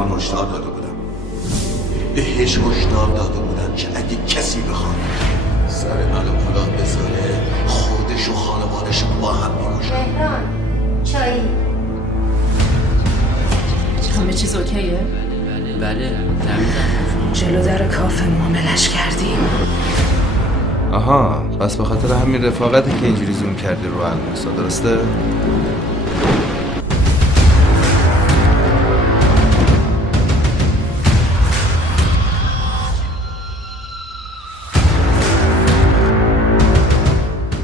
ایمان هشدار داده بودم، بهش هشدار داده بودم که اگه کسی بخواد سر منو کلاه بذاره خودش و خانوادش با هم میکشن. مهران چایی؟ همه چیز اوکیه؟ بله جلو در کافه معاملش کردیم. آها، پس به خاطر همین رفاقتی که اینجوری زوم کردی رو الموسا، درسته؟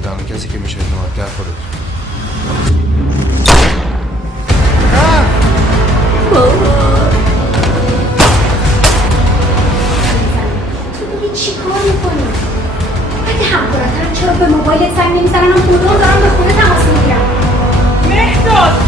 تنها کسی که میشه نوادگر خودت. چی کار میکنی؟ اگه همکاراتم چرا به موبایلت زنگ نمیزنن؟ هم دارم به خونه تماس میگیرم. مهداد